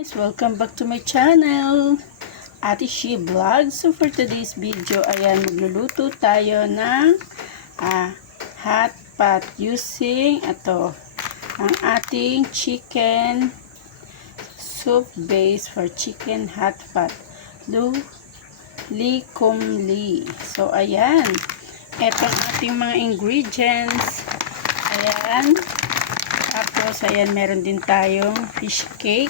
Guys, welcome back to my channel, Ate She Vlog. So for today's video, ayan, magluluto tayo ng hot pot using ang ating chicken soup base for chicken hot pot, Lee Kum Lee. So ayan, eto ang ating mga ingredients. Ayan, tapos ayan, meron din tayong fish cake.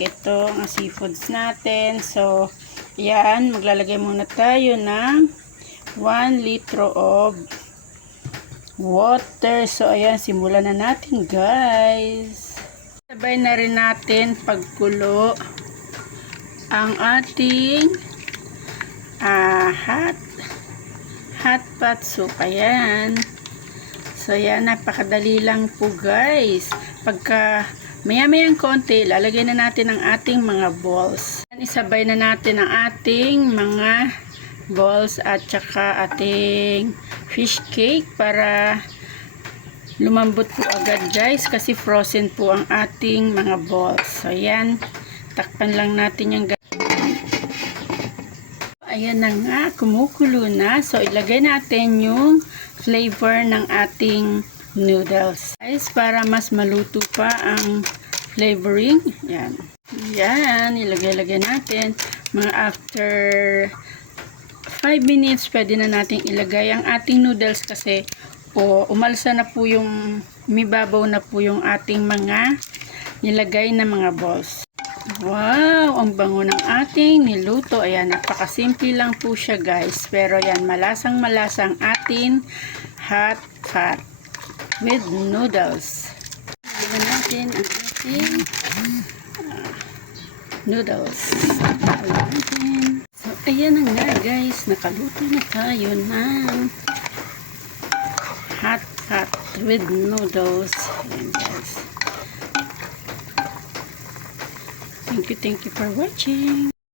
Ito ang seafoods natin. So ayan, maglalagay muna tayo ng 1 litro of water. So ayan, simulan na natin guys. Sabay na rin natin pagkulo ang ating hot pot soup. Ayan. So ayan, napakadali lang po guys. Pagka maya-mayang konti, lalagay na natin ang ating mga balls. Isabay na natin ang ating mga balls at saka ating fish cake para lumambot po agad guys, kasi frozen po ang ating mga balls. So ayan, takpan lang natin yung ayan na nga, kumukulo na. So ilagay natin yung flavor ng ating noodles guys, para mas maluto pa ang flavoring. Yan, ilagay natin. Mga after 5 minutes pwede na natin ilagay ang ating noodles, kasi umalsa na po yung mibabaw na po yung ating mga nilagay na mga balls. Wow, ang bango ng ating niluto. Ayan, napakasimple lang po siya guys, pero yan, malasang ating hot pot with noodles. Lagyan natin ang ating noodles. So ayan na nga guys, nakaluto na tayo ng hot pot with noodles. Ayan guys, thank you for watching.